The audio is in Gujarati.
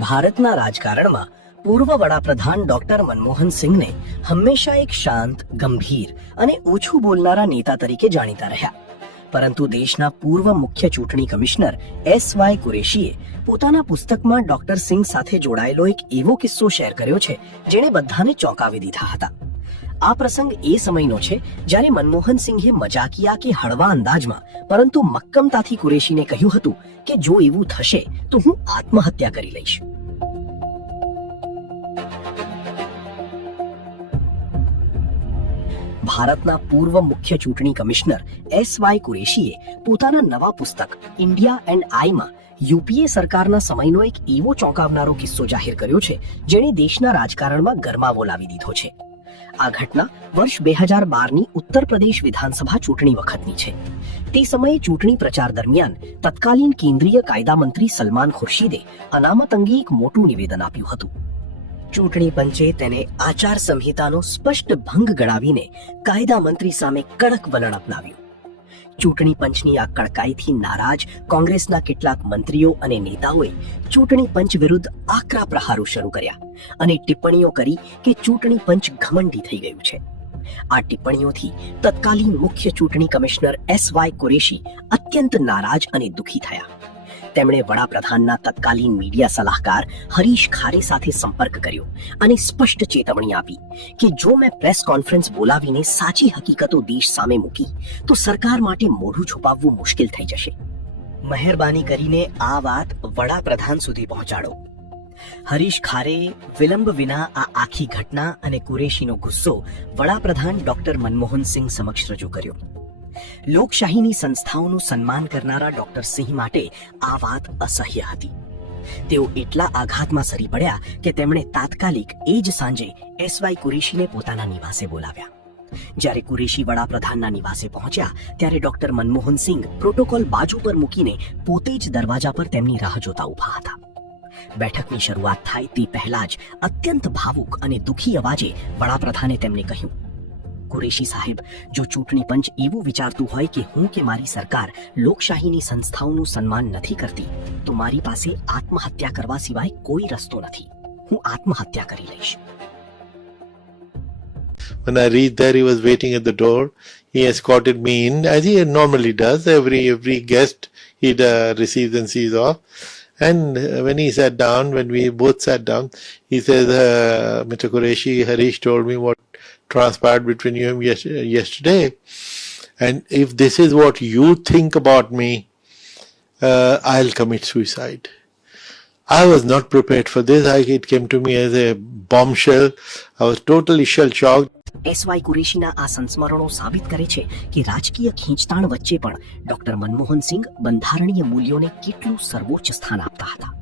ભારતના રાજકારણમાં પૂર્વ વડાપ્રધાન ડોક્ટર મનમોહન સિંહને હંમેશા એક શાંત, ગંભીર અને ઓછું બોલનારા નેતા તરીકે જાણીતા રહ્યા. પરંતુ દેશના પૂર્વ મુખ્ય ચૂંટણી કમિશનર એસ.વાય. કુરેશીએ પોતાના પુસ્તકમાં ડોક્ટર સિંહ સાથે જોડાયેલો એક એવો કિસ્સો શેર કર્યો છે જેણે બધાને ચોંકાવી દીધા હતા. આ પ્રસંગ એ સમયનો છે જ્યારે મનમોહન સિંહે મજાકિયા કે હળવા અંદાજમાં પરંતુ મક્કમતાથી કુરેશીને કહ્યું હતું કે જો એવું થશે તો હું આત્મહત્યા કરી લઈશ. ભારતના પૂર્વ મુખ્ય ચૂંટણી કમિશનર એસ.વાય. કુરેશીએ પોતાના નવા પુસ્તક ઇન્ડિયા એન્ડ આઈમાં યુપીએ સરકારના સમયનો એક એવો ચોંકાવનારો કિસ્સો જાહેર કર્યો છે જેણે દેશના રાજકારણમાં ગરમાવો લાવી દીધો છે. આ ઘટના વર્ષ 2012ની ઉત્તર પ્રદેશ વિધાનસભા ચૂંટણી વખતની છે. તે સમયે ચૂંટણી પ્રચાર દરમિયાન તત્કાલીન કેન્દ્રીય કાયદા મંત્રી સલમાન ખુરશીદે અનામત અંગે એક મોટું નિવેદન આપ્યું હતું. ચૂંટણી પંચે તેને આચાર સંહિતાનો સ્પષ્ટ ભંગ ગણાવીને કાયદા મંત્રી સામે કડક વલણ અપનાવ્યું. ચૂંટણી પંચની આ કડકાઈથી નારાજ કોંગ્રેસના કેટલાક મંત્રીઓ અને નેતાઓએ ચૂંટણી પંચ વિરુદ્ધ આકરા પ્રહારો શરૂ કર્યા અને ટિપ્પણીઓ કરી કે ચૂંટણી પંચ ઘમંડી થઈ ગયું છે. આ ટિપ્પણીઓથી તત્કાલીન મુખ્ય ચૂંટણી કમિશનર એસ.વાય. કુરેશી અત્યંત નારાજ અને દુઃખી થયા. તેમણે વડાપ્રધાનના તત્કાલીન મીડિયા સલાહકાર હરીશ ખારે સાથે સંપર્ક કર્યો અને સ્પષ્ટ ચેતવણી આપી કે જો મેં પ્રેસ કોન્ફરન્સ બોલાવીને સાચી હકીકતો દેશ સામે મૂકી તો સરકાર માટે મોઢું છુપાવવું મુશ્કેલ થઈ જશે. મહેરબાની કરીને આ વાત વડાપ્રધાન સુધી પહોંચાડો. હરીશ ખારેએ વિલંબ વિના આ આખી ઘટના અને કુરેશીનો ગુસ્સો વડાપ્રધાન ડોક્ટર મનમોહન સિંહ સમક્ષ રજૂ કર્યો. લોકશાહીની સંસ્થાઓનું સન્માન કરનારા ડોક્ટર સિંહ માટે આ વાત અસહ્ય હતી. તેઓ એટલા આઘાતમાં સરી પડ્યા કે તેમણે તાત્કાલિક એ જ સાંજે એસ.વાય. કુરેશીને પોતાના નિવાસે બોલાવ્યા. જ્યારે કુરેશી વડાપ્રધાનના નિવાસે પહોંચ્યા ત્યારે ડોક્ટર મનમોહન સિંહ પ્રોટોકોલ બાજુ પર મૂકીને પોતે જ દરવાજા પર તેમની રાહ જોતા ઊભા હતા. બેઠકની શરૂઆત થાય તે પહેલા જ અત્યંત ભાવુક અને દુઃખી અવાજે વડાપ્રધાને તેમને કહ્યું, કુરેશી સાહેબ, જો ચૂંટણી પંચ એવું વિચારતું હોય કે હું કે મારી સરકાર લોકશાહીની સંસ્થાઓનું સન્માન નથી કરતી તો મારી પાસે આત્મહત્યા કરવા સિવાય કોઈ રસ્તો નથી. હું આત્મહત્યા કરી લઈશ. When I reached there, he was waiting at the door. He escorted me in, as he normally does. Every guest he receives and sees off. And when he sat down, when we both sat down, he says, Mr. Qureshi, Harish told me what transpired between you and yesterday. And if this is what you think about me, I'll commit suicide. I was not prepared for this. It came to me as a bombshell. I was totally shell-shocked. એસ.વાય. કુરેશીના આ સંસ્મરણો સાબિત કરે છે કે રાજકીય ખેંચતાણ વચ્ચે પણ ડોક્ટર મનમોહન સિંહ બંધારણીય મૂલ્યોને કેટલું સર્વોચ્ચ સ્થાન આપતા હતા.